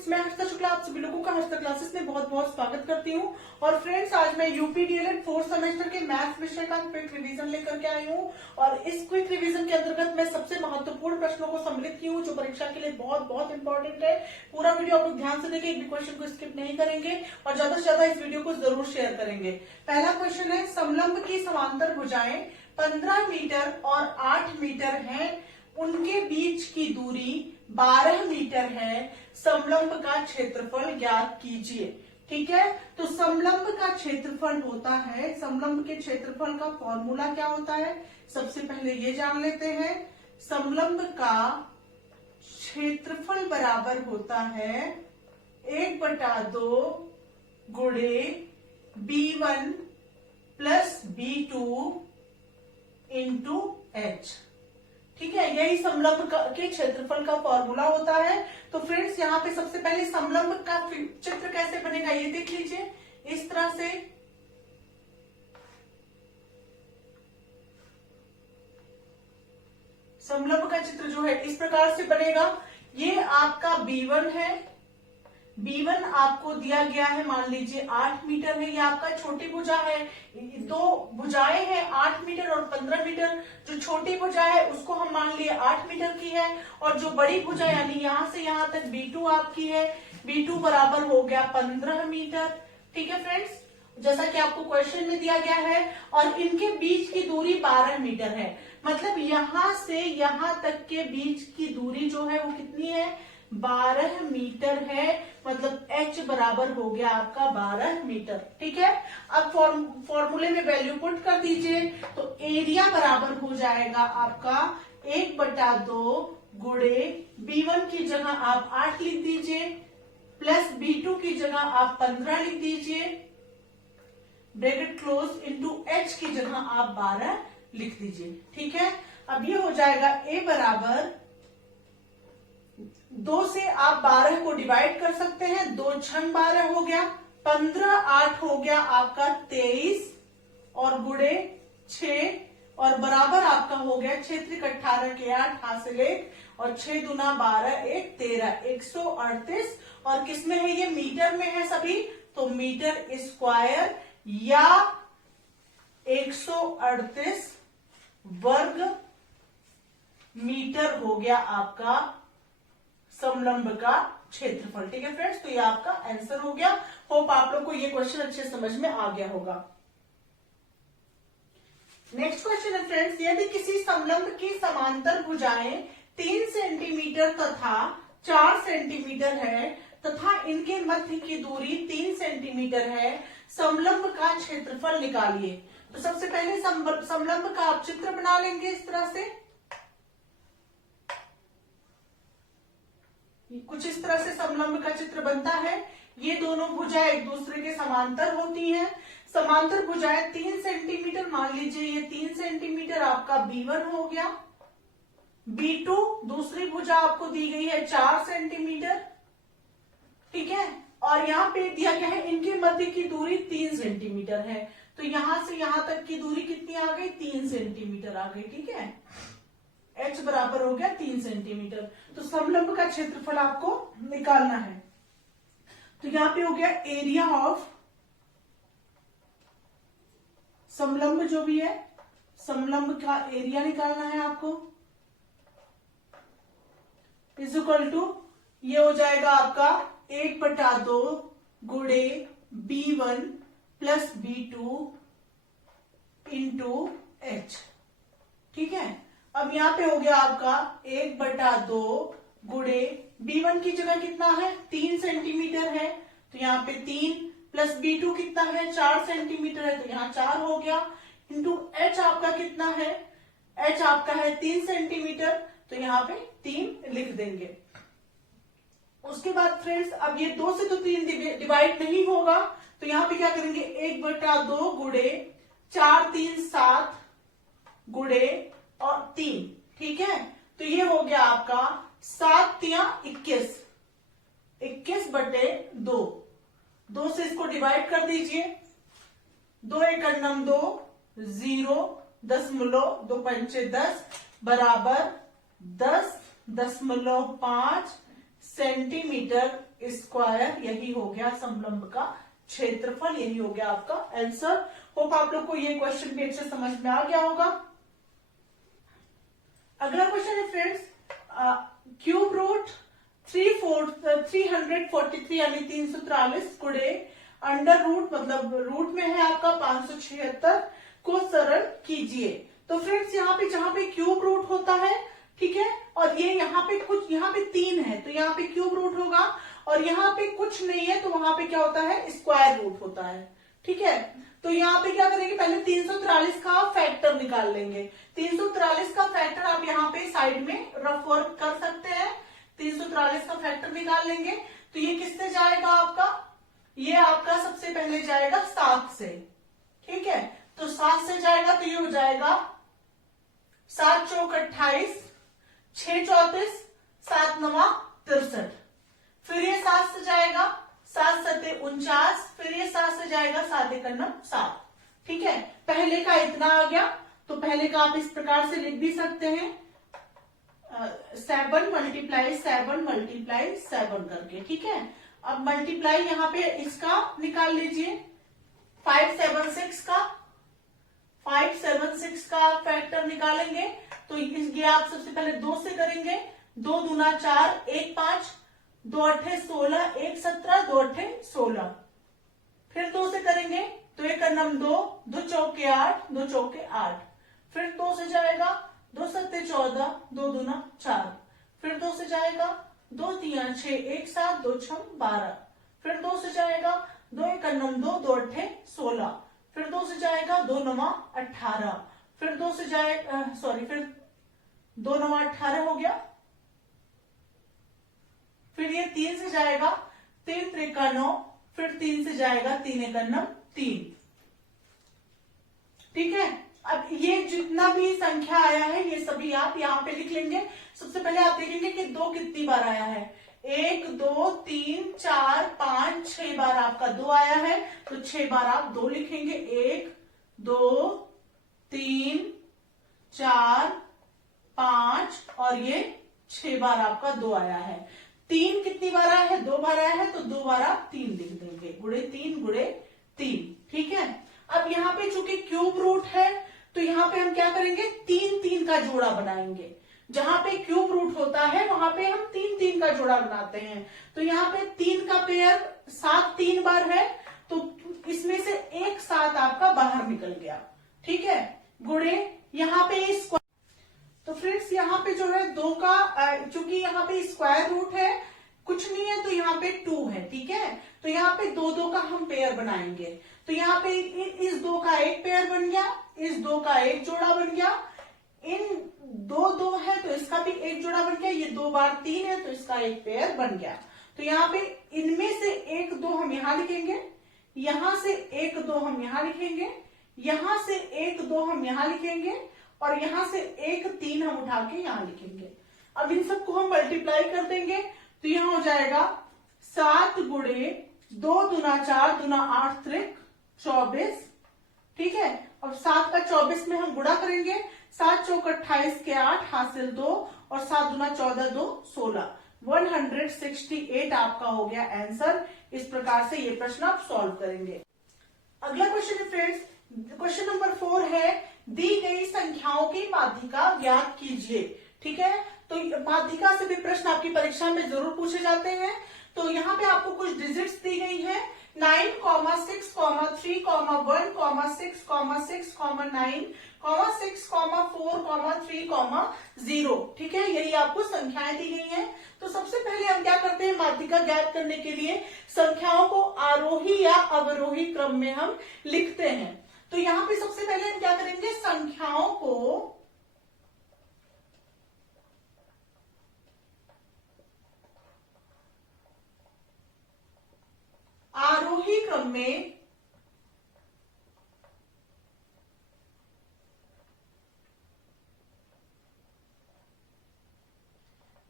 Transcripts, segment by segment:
Friends, मैं हर्षिता शुक्ला आप सभी लोगों का हर्षिता क्लासेस में बहुत बहुत स्वागत करती हूँ। और फ्रेंड्स, आज मैं यूपी डीएलएड 4th सेमेस्टर के मैथ्स विषय का क्विक रिवीजन लेकर के आई हूँ। और इस क्विक रिवीजन के अंतर्गत मैं सबसे महत्वपूर्ण प्रश्नों को सम्मिलित की हूँ जो परीक्षा के लिए बहुत बहुत इंपॉर्टेंट है। पूरा वीडियो आप लोग ध्यान से देखें, एक भी क्वेश्चन को स्किप नहीं करेंगे और ज्यादा से ज्यादा इस वीडियो को जरूर शेयर करेंगे। पहला क्वेश्चन है, समलंब की समांतर भुजाएं 15 मीटर और 8 मीटर है, उनके बीच की दूरी 12 मीटर है, समलंब का क्षेत्रफल ज्ञात कीजिए। ठीक है, तो समलंब का क्षेत्रफल होता है, समलंब के क्षेत्रफल का फॉर्मूला क्या होता है, सबसे पहले ये जान लेते हैं। समलंब का क्षेत्रफल बराबर होता है 1/2 गुणे B1 plus B2 into H। ठीक है, यही समलंब के क्षेत्रफल का फॉर्मूला होता है। तो फ्रेंड्स, यहाँ पे सबसे पहले समलंब का चित्र कैसे बनेगा ये देख लीजिए। इस तरह से समलंब का चित्र जो है इस प्रकार से बनेगा। ये आपका B1 है, B1 आपको दिया गया है, मान लीजिए 8 मीटर है, ये आपका छोटी भुजा है। दो भुजाएं हैं 8 मीटर और 15 मीटर। जो छोटी भुजा है उसको हम मान लिए 8 मीटर की है, और जो बड़ी भुजा यानी यहां से यहां तक B2 आपकी है, B2 बराबर हो गया 15 मीटर। ठीक है फ्रेंड्स, जैसा कि आपको क्वेश्चन में दिया गया है। और इनके बीच की दूरी 12 मीटर है, मतलब यहां से यहां तक के बीच की दूरी जो है वो कितनी है, 12 मीटर है। मतलब H बराबर हो गया आपका 12 मीटर। ठीक है, अब फॉर्मूले में वैल्यू पुट कर दीजिए, तो एरिया बराबर हो जाएगा आपका 1/2 गुणे B1 की जगह आप 8 लिख दीजिए, प्लस B2 की जगह आप 15 लिख दीजिए, ब्रैकेट क्लोज, इंटू H की जगह आप 12 लिख दीजिए। ठीक है, अब ये हो जाएगा A बराबर 2 से आप 12 को डिवाइड कर सकते हैं, 2 छंग 12 हो गया, 15 8 हो गया आपका 23, और गुणे 6, और बराबर आपका हो गया 6 त्रिक 18 के 8 हासिल 1, और 6 दूना 12 1 13, 138। और किसमें है ये, मीटर में है सभी, तो मीटर स्क्वायर या 138 वर्ग मीटर हो गया आपका समलंब का क्षेत्रफल। ठीक है फ्रेंड्स, तो ये आपका आंसर हो गया। होप आप लोग को ये क्वेश्चन अच्छे समझ में आ गया होगा। नेक्स्ट क्वेश्चन है फ्रेंड्स, यदि किसी समलंब की समांतर भुजाएं 3 सेंटीमीटर तथा 4 सेंटीमीटर है तथा इनके मध्य की दूरी 3 सेंटीमीटर है, समलंब का क्षेत्रफल निकालिए। तो सबसे पहले समलंब का आप चित्र बना लेंगे इस तरह से, कुछ इस तरह से समलंब का चित्र बनता है। ये दोनों भुजाएं एक दूसरे के समांतर होती हैं। समांतर भुजाएं 3 सेंटीमीटर, मान लीजिए ये 3 सेंटीमीटर आपका B1 हो गया, B2 दूसरी भुजा आपको दी गई है 4 सेंटीमीटर। ठीक है, और यहाँ पे दिया गया है इनके मध्य की दूरी 3 सेंटीमीटर है, तो यहां से यहां तक की दूरी कितनी आ गई, 3 सेंटीमीटर आ गई। ठीक है, H बराबर हो गया 3 सेंटीमीटर। तो समलंब का क्षेत्रफल आपको निकालना है। तो यहां पे हो गया एरिया ऑफ समलंब, जो भी है समलंब का एरिया निकालना है आपको, इज इक्वल टू, ये हो जाएगा आपका 1/2 गुणे B1 plus B2 into H। ठीक है, अब यहाँ पे हो गया आपका 1/2 गुणे B1 की जगह कितना है, 3 सेंटीमीटर है, तो यहाँ पे 3, प्लस B2 कितना है, 4 सेंटीमीटर है, तो यहाँ 4 हो गया, इंटू H आपका कितना है, H आपका है 3 सेंटीमीटर, तो यहाँ पे 3 लिख देंगे। उसके बाद फ्रेंड्स, अब ये 2 से तो 3 डिवाइड नहीं होगा, तो यहाँ पे क्या करेंगे, 1/2 गुणे 4 3 7 गुणे और 3। ठीक है, तो ये हो गया आपका 7 या 21, 21/2। 2 से इसको डिवाइड कर दीजिए, 2 एकड़ नम 2 0 दशमलव 2 पंचे 10 बराबर 10.5 सेंटीमीटर स्क्वायर, यही हो गया समलंब का क्षेत्रफल, यही हो गया आपका आंसर। होप आप लोग को ये क्वेश्चन भी अच्छे समझ में आ गया होगा। अगला क्वेश्चन है फ्रेंड्स, क्यूब रूट 343 यानी 343 गुणे अंडर रूट, मतलब रूट में है आपका 576 को सरल कीजिए। तो फ्रेंड्स यहाँ पे जहां पे क्यूब रूट होता है, ठीक है, और ये यहाँ पे कुछ, यहाँ पे 3 है तो यहाँ पे क्यूब रूट होगा, और यहाँ पे कुछ नहीं है तो वहां पे क्या होता है, स्क्वायर रूट होता है, ठीक है। तो यहाँ पे क्या करेंगे, पहले 343 का फैक्टर निकाल लेंगे। 343 का फैक्टर आप यहाँ पे साइड में रफ वर्क कर सकते हैं। 343 का फैक्टर निकाल लेंगे तो ये किससे जाएगा आपका, ये आपका सबसे पहले जाएगा 7 से, ठीक है। तो 7 से जाएगा तो ये हो जाएगा 7 चौक 28, 6 34, 7 9 63। फिर ये 7 से जाएगा 7 7 49, फिर ये 7 से जाएगा 7 1 9 7, ठीक है। पहले का इतना आ गया, तो पहले का आप इस प्रकार से लिख भी सकते हैं 7 मल्टीप्लाई 7 करके, ठीक है। अब मल्टीप्लाई यहाँ पे इसका निकाल लीजिए, 576 का फैक्टर निकालेंगे तो ये आप सबसे पहले 2 से करेंगे, 2 दूना 4, 1 5, 2 8 16, 1 17, 2 8 16। फिर 2 से करेंगे तो 1 9 2, 2 चौके 8, 2 चौके 8। फिर 2 से जाएगा 2 7 14, 2 दूना 4। फिर 2 से जाएगा 2 3 6, 1 7, 2 6 12। फिर 2 से जाएगा 2 1 9 2, 2 8 16। फिर 2 से जाएगा 2 9 18। फिर 2 से जाएगा फिर 2 9 18 हो गया। फिर ये 3 से जाएगा 3 3 9, फिर 3 से जाएगा 3 1 9 3, ठीक है। अब ये जितना भी संख्या आया है ये सभी आप यहाँ पे लिख लेंगे। सबसे पहले आप देखेंगे कि 2 कितनी बार आया है, 1 2 3 4 5 6 बार आपका 2 आया है, तो 6 बार आप 2 लिखेंगे। 1 2 3 4 5 और ये 6 बार आपका 2 आया है। 3 कितनी बार आया है, 2 बार आया है, तो 2 बार आप 3 लिख देंगे, गुणे 3, ठीक है। अब यहाँ पे चूंकि क्यूब रूट है तो यहाँ पे हम क्या करेंगे, 3 3 का जोड़ा बनाएंगे। जहां पे क्यूब रूट होता है वहां पे हम 3 3 का जोड़ा बनाते हैं। तो यहाँ पे 3 का पेयर 7 3 बार है, तो इसमें से एक 7 आपका बाहर निकल गया, ठीक है, गुणे यहाँ पे स्क्वायर। तो फ्रेंड्स यहाँ पे जो है 2 का, चूंकि यहाँ पे स्क्वायर रूट है, कुछ नहीं है, तो यहाँ पे 2 है, ठीक है। तो यहाँ पे 2 2 का हम पेयर बनाएंगे। तो यहाँ पे इस 2 का एक पेयर बन गया, इस 2 का एक जोड़ा बन गया, इन 2 2 है तो इसका भी एक जोड़ा बन गया, ये 2 बार 3 है तो इसका एक पेयर बन गया। तो यहाँ पे इनमें से 1 2 हम यहाँ लिखेंगे, यहां से 1 2 हम यहाँ लिखेंगे, यहां से 1 2 हम यहाँ लिखेंगे, और यहां से 1 3 हम उठा के यहाँ लिखेंगे। अब इन सबको हम मल्टीप्लाई कर देंगे तो यहाँ हो जाएगा 7 गुणे 2 दूना 4 दूना 8 त्रिक 24, ठीक है। अब 7 का 24 में हम गुणा करेंगे, 7 चौक 28 के 8 हासिल 2, और 7 दूना 14 2 16, 168 आपका हो गया आंसर। इस प्रकार से ये प्रश्न आप सॉल्व करेंगे। अगला क्वेश्चन है फ्रेंड्स, क्वेश्चन नंबर 4 है, दी गई संख्याओं की माध्यिका ज्ञात कीजिए, ठीक है। तो माध्यिका से भी प्रश्न आपकी परीक्षा में जरूर पूछे जाते हैं। तो यहाँ पे आपको कुछ डिजिट्स दी गई है, 9, 6, 3, 1, 6, 6, 9, 6, 4, 3, 0, ठीक है। यही आपको संख्याएं दी गई हैं। तो सबसे पहले हम क्या करते हैं, माध्यिका ज्ञात करने के लिए संख्याओं को आरोही या अवरोही क्रम में हम लिखते हैं। तो यहाँ पे सबसे पहले हम क्या करेंगे, संख्याओं को आरोही क्रम में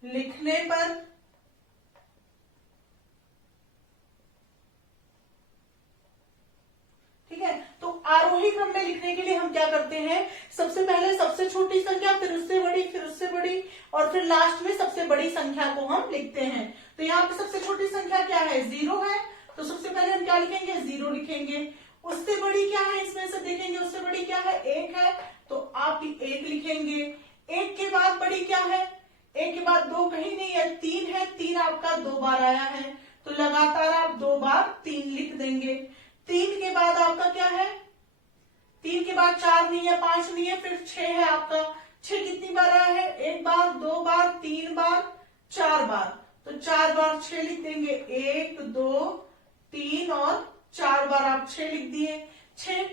लिखने पर ठीक है। तो आरोही आरोही क्रम में लिखने के लिए हम क्या करते हैं, सबसे पहले सबसे छोटी संख्या, फिर उससे बड़ी, फिर उससे बड़ी, और फिर लास्ट में सबसे बड़ी संख्या को हम लिखते हैं। तो यहाँ पे सबसे छोटी संख्या क्या है, 0 है, तो सबसे पहले हम क्या लिखेंगे, 0 लिखेंगे। उससे बड़ी क्या है, इसमें से देखेंगे उससे बड़ी क्या है, 1 है, तो आप 1 लिखेंगे। 1 के बाद बड़ी क्या है, 1 के बाद 2 कहीं नहीं है, 3 है, 3 आपका 2 बार आया है, तो लगातार आप 2 बार 3 लिख देंगे। 3 के बाद आपका क्या है, 3 के बाद 4 नहीं है, 5 नहीं है, फिर 6 है आपका। 6 कितनी बार आया है, 1 बार, 2 बार, 3 बार, 4 बार, तो 4 बार 6 लिख देंगे। 1 2 3 और 4 बार आप 6 लिख दिए। 6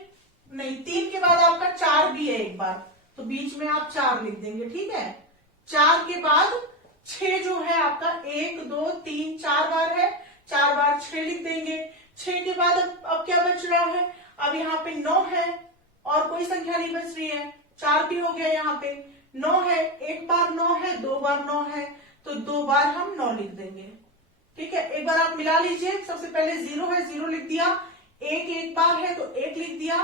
नहीं, 3 के बाद आपका 4 भी है एक बार, तो बीच में आप 4 लिख देंगे, ठीक है। 4 के बाद 6 जो है आपका 1 2 3 4 बार है, 4 बार 6 लिख देंगे। 6 के बाद अब क्या बच रहा है, अब यहाँ पे 9 है और कोई संख्या नहीं बच रही है, 4 भी हो गया, यहाँ पे 9 है, एक बार 9 है, 2 बार 9 है, तो 2 बार हम 9 लिख देंगे, ठीक है। एक बार आप मिला लीजिए, सबसे पहले 0 है, 0 लिख दिया। 1 एक बार है तो 1 लिख दिया।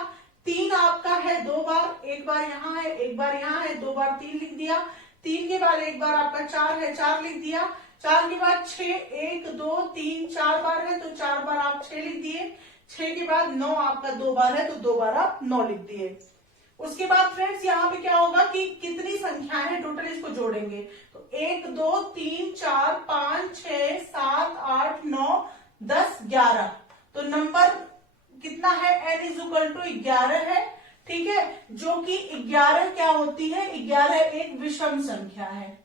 3 आपका है 2 बार, एक बार यहाँ है, एक बार यहाँ है, 2 बार 3 लिख दिया। 3 के बाद एक बार आपका 4 है, 4 लिख दिया। 4 के बाद 6, 1 2 3 4 बार है, तो 4 बार आप 6 लिख दिए। 6 के बाद 9 आपका 2 बार है, तो 2 बार आप 9 लिख दिए। उसके बाद फ्रेंड्स यहाँ पे क्या होगा कि कितनी संख्या है टोटल, इसको जोड़ेंगे, तो 1 2 3 4 5 6 7 8 9 10 11, तो नंबर कितना है, n = 11 है, ठीक है। जो कि 11 क्या होती है, 11 एक विषम संख्या है।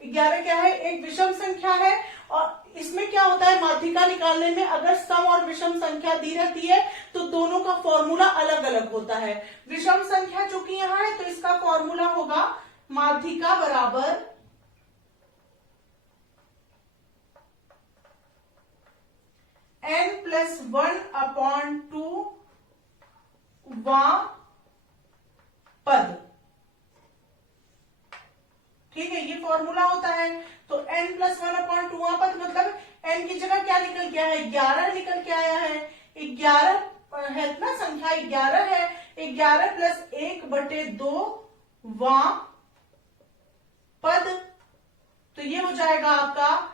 11 क्या है, एक विषम संख्या है। और इसमें क्या होता है, माध्यिका निकालने में अगर सम और विषम संख्या दी रहती है तो दोनों का फॉर्मूला अलग अलग होता है। विषम संख्या चूंकि यहाँ है तो इसका फॉर्मूला होगा माध्यिका बराबर n+1/2 पद, ठीक है, ये फॉर्मूला होता है। तो n+1/2 पद मतलब n की जगह क्या निकल गया है, 11 निकल के आया है। 11 है ना, संख्या 11 है, 11 + 1/2 पद, तो ये हो जाएगा आपका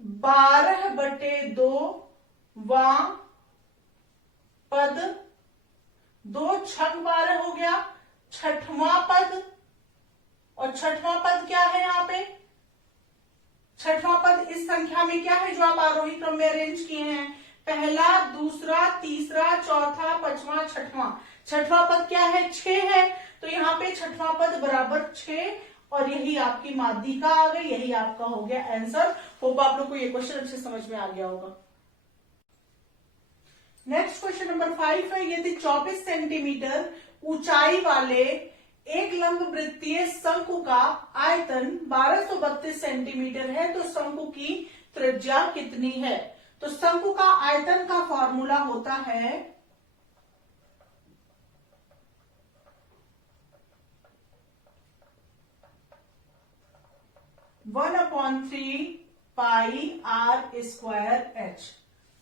12/2 पद। 2 छक 12 हो गया, छठवां पद। और छठवां पद क्या है, यहाँ पे छठवां पद इस संख्या में क्या है जो आप आरोही क्रम में अरेंज किए हैं, पहला, दूसरा, तीसरा, चौथा, पांचवा, छठवां। छठवां पद क्या है, 6 है, तो यहाँ पे छठवां पद बराबर 6, और यही आपकी माध्यिका आ गई, यही आपका हो गया आंसर। होप आप लोग को ये क्वेश्चन अच्छे समझ में आ गया होगा। नेक्स्ट क्वेश्चन नंबर 5 है, यदि 24 सेंटीमीटर ऊंचाई वाले एक लंब वृत्तीय शंकु का आयतन 1232 सेंटीमीटर है तो शंकु की त्रिज्या कितनी है। तो शंकु का आयतन का फॉर्मूला होता है 1/3 πr²h,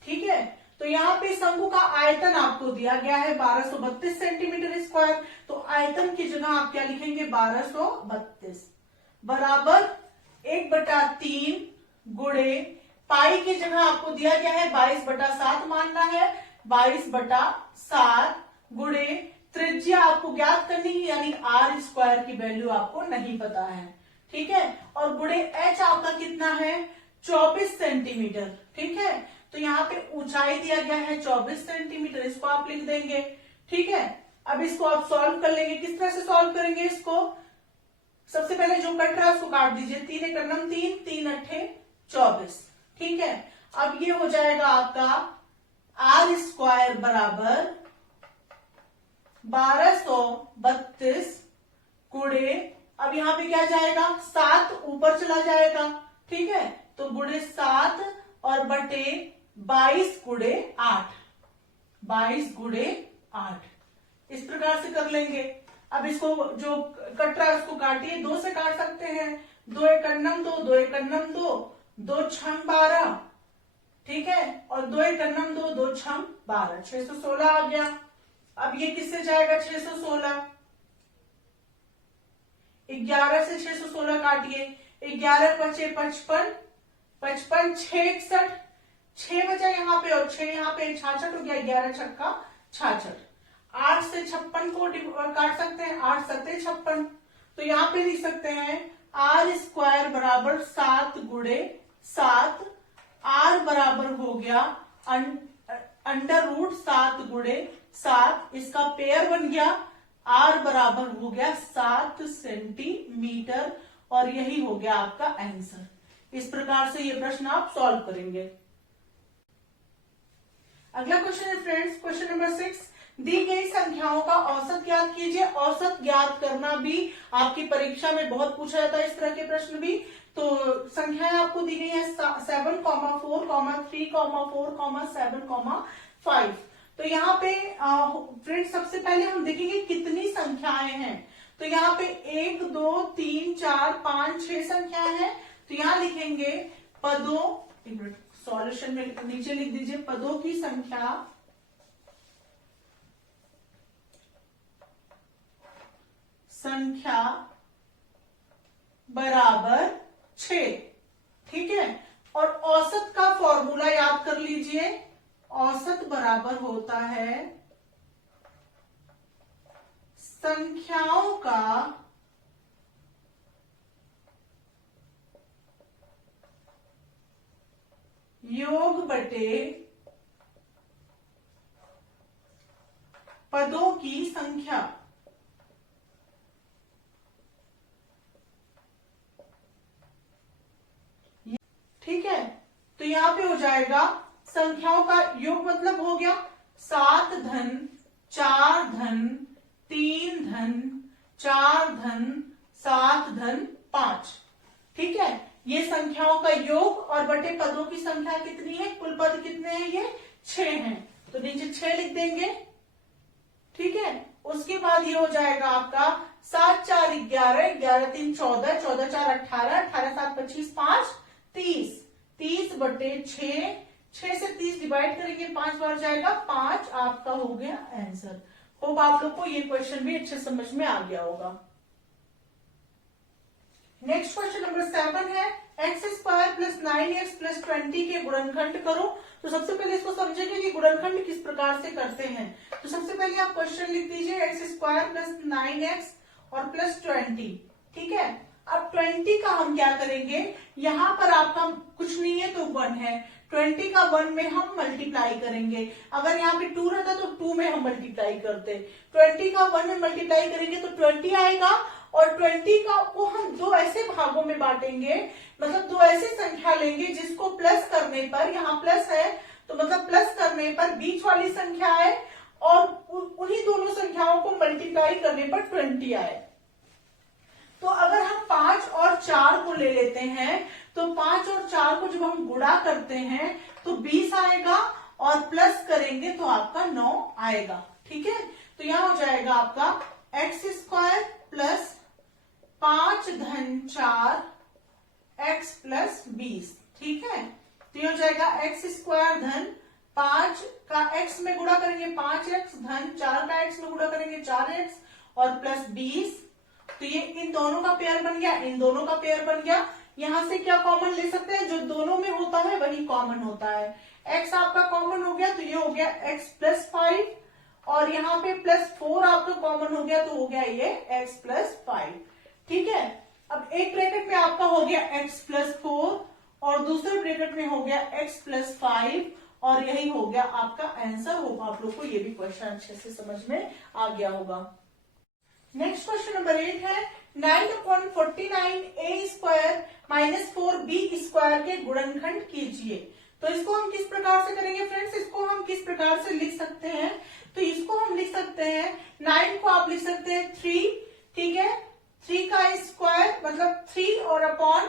ठीक है। तो यहाँ पे शंकु का आयतन आपको दिया गया है 1232 सेंटीमीटर स्क्वायर, तो आयतन की जगह आप क्या लिखेंगे, 1232 बराबर 1/3 गुणे पाई की जगह आपको दिया गया है 22/7 मानना है, 22/7 गुणे त्रिज्या आपको ज्ञात करनी है, यानी r² की वैल्यू आपको नहीं पता है, ठीक है। और गुणे h आपका कितना है, 24 सेंटीमीटर, ठीक है। तो यहाँ पे ऊंचाई दिया गया है 24 सेंटीमीटर, इसको आप लिख देंगे, ठीक है। अब इसको आप सॉल्व कर लेंगे, किस तरह से सॉल्व करेंगे इसको, सबसे पहले जो कट रहा है उसको काट दीजिए, 3 × 3 3 × 24, ठीक है। अब ये हो जाएगा आपका r² बराबर 1232 गुणे, अब यहाँ पे क्या जाएगा, 7 ऊपर चला जाएगा, ठीक है, तो गुणे 7 और बटे 22 गुणे 8, 22 गुणे 8, इस प्रकार से कर लेंगे। अब इसको जो कट रहा है उसको काटिए, 2 से काट सकते हैं, 2 × 2 2 × 2 2 6 12, ठीक है, और 2 एकम 2, 2 छम 12, 616 आ गया। अब ये किससे जाएगा 616, 11 से 616 काटिए, 11 पचे 55, 55 6 61, 6 बचा यहाँ पे और 6 यहाँ पे, 66 हो गया, 11 छक्का 66। 8 से 56 को काट सकते हैं, 8 सत्ते 56, तो यहाँ पे लिख सकते हैं आर स्क्वायर बराबर 7 गुणे 7, आर बराबर हो गया अंडर रूट 7 गुणे 7, इसका पेयर बन गया, आर बराबर हो गया 7 सेंटीमीटर, और यही हो गया आपका आंसर। इस प्रकार से ये प्रश्न आप सॉल्व करेंगे। अगला क्वेश्चन है फ्रेंड्स, क्वेश्चन नंबर 6, दी गई संख्याओं का औसत ज्ञात कीजिए। औसत ज्ञात करना भी आपकी परीक्षा में बहुत पूछा जाता है, इस तरह के प्रश्न भी। तो संख्याएं आपको दी गई है 7, 4, 3, 4, 7, 5। तो यहाँ पे फ्रेंड्स सबसे पहले हम देखेंगे कितनी संख्याएं हैं। तो यहाँ पे 1, 2, 3, 4, 5, 6 संख्याएं हैं। तो यहाँ लिखेंगे पदों, सॉल्यूशन में नीचे लिख दीजिए पदों की संख्या बराबर 6, ठीक है। और औसत का फॉर्मूला याद कर लीजिए, औसत बराबर होता है संख्याओं का योग बटे पदों की संख्या। ठीक है, तो यहां पे हो जाएगा संख्याओं का योग, मतलब हो गया 7 धन 4 धन 3 धन 4 धन 7 धन 5, ठीक है। ये संख्याओं का योग और बटे पदों की संख्या कितनी है, कुल पद कितने हैं, ये 6 हैं, तो नीचे 6 लिख देंगे, ठीक है। उसके बाद ये हो जाएगा आपका 7 4 11, 11 3 14, 14 4 18, 18 7 25, 5 30, 30 बटे 6, 6 से 30 डिवाइड करेंगे 5 बार जाएगा 5, आपका हो गया आंसर। होप आप लोग को ये क्वेश्चन भी अच्छे समझ में आ गया होगा। नेक्स्ट क्वेश्चन नंबर 7 है, x square plus 9x plus 20 के गुणनखंड करो। तो सबसे पहले इसको समझेंगे कि गुणनखंड किस प्रकार से करते हैं। तो सबसे पहले आप क्वेश्चन लिख दीजिए एक्स स्क्वायर प्लस 9x और प्लस 20, ठीक है। अब 20 का हम क्या करेंगे, यहां पर आपका कुछ नहीं है तो 1 है, 20 का 1 में हम मल्टीप्लाई करेंगे। अगर यहाँ पे 2 रहता तो 2 में हम मल्टीप्लाई करते, 20 का 1 में मल्टीप्लाई करेंगे तो 20 आएगा, और 20 का को हम 2 ऐसे भागों में बांटेंगे, मतलब 2 ऐसे संख्या लेंगे जिसको प्लस करने पर, यहाँ प्लस है तो मतलब प्लस करने पर बीच वाली संख्या है, और उन्हीं दोनों संख्याओं को मल्टीप्लाई करने पर 20 आए। तो अगर हम 5 और 4 को ले लेते हैं, तो 5 और 4 को जब हम गुणा करते हैं तो 20 आएगा, और प्लस करेंगे तो आपका 9 आएगा, ठीक है। तो यहां हो जाएगा आपका एक्स स्क्वायर प्लस 5 धन 4 एक्स प्लस 20, ठीक है। तो ये हो जाएगा एक्स स्क्वायर धन 5 का एक्स में गुणा करेंगे 5x, धन 4 का एक्स में गुणा करेंगे 4x, और प्लस 20। तो ये इन दोनों का पेयर बन गया, इन दोनों का पेयर बन गया। यहां से क्या कॉमन ले सकते हैं, जो दोनों में होता है वही कॉमन होता है। x आपका कॉमन हो गया तो ये हो गया x प्लस 5, और यहाँ पे प्लस 4 आपका कॉमन हो गया तो हो गया ये x प्लस 5, ठीक है। अब एक ब्रैकेट में आपका हो गया x प्लस 4, और दूसरे ब्रैकेट में हो गया x प्लस 5, और यही हो गया आपका आंसर। होगा आप लोग को ये भी क्वेश्चन अच्छे से समझ में आ गया होगा। नेक्स्ट क्वेश्चन नंबर 8 है, 9/49 a square minus 4b square के गुणनखंड कीजिए। तो इसको हम किस प्रकार से करेंगे फ्रेंड्स, इसको हम किस प्रकार से लिख सकते हैं, तो इसको हम लिख सकते हैं 9 को आप लिख सकते हैं 3, ठीक है। 3 का स्क्वायर मतलब 3 और अपॉन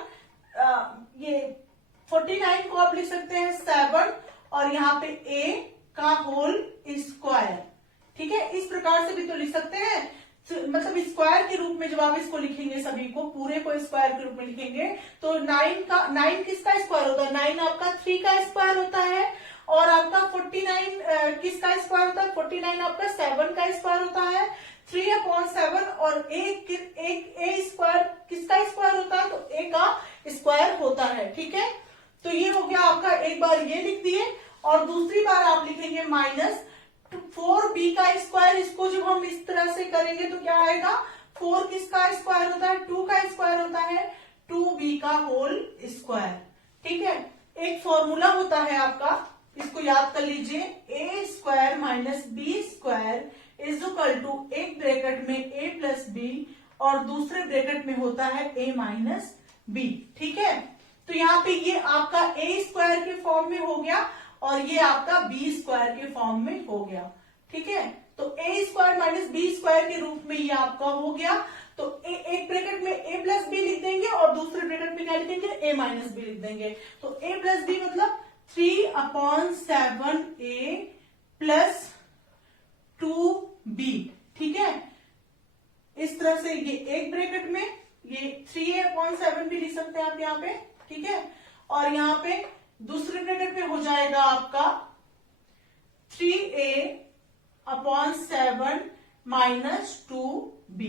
ये 49 को आप लिख सकते हैं 7, और यहाँ पे a का होल स्क्वायर, ठीक है। इस प्रकार से भी तो लिख सकते हैं। मतलब स्क्वायर के रूप में जब आप इसको लिखेंगे, सभी को पूरे को स्क्वायर के रूप में लिखेंगे, तो 9 किसका स्क्वायर होता है? 9 आपका 3 का स्क्वायर होता है, और आपका 49 किसका स्क्वायर होता है? 49 आपका 7 का स्क्वायर होता है, 3/7, और एक ए स्क्वायर किसका स्क्वायर होता है? तो ए का स्क्वायर होता है। ठीक है, तो ये हो गया आपका, एक बार ये लिख दिए, और दूसरी बार आप लिखेंगे -4b का स्क्वायर। इसको जब हम इस तरह से करेंगे तो क्या आएगा? 4 किसका स्क्वायर होता है? 2 का स्क्वायर होता है, 2b का होल स्क्वायर। ठीक है, एक फॉर्मूला होता है आपका, इसको याद कर लीजिए, a square minus B square is equal to एक ब्रैकेट में a प्लस बी और दूसरे ब्रैकेट में होता है a माइनस बी। ठीक है, तो यहाँ पे ये आपका a स्क्वायर के फॉर्म में हो गया और ये आपका बी स्क्वायर के फॉर्म में हो गया। ठीक है, तो a square minus B square के रूप में ये आपका हो गया। तो एक ब्रैकेट में a प्लस बी लिख देंगे और दूसरे ब्रैकेट में क्या लिखेंगे? a माइनस बी लिख देंगे। तो a प्लस बी मतलब 3/7a प्लस 2b। ठीक है, इस तरह से ये एक ब्रैकेट में ये 3a/7 भी लिख सकते हैं आप यहाँ पे। ठीक है, और यहाँ पे दूसरे ब्रैकेट में हो जाएगा आपका 3a/7 माइनस 2b।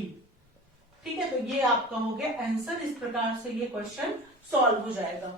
ठीक है, तो ये आपका हो गया आंसर। इस प्रकार से ये क्वेश्चन सॉल्व हो जाएगा।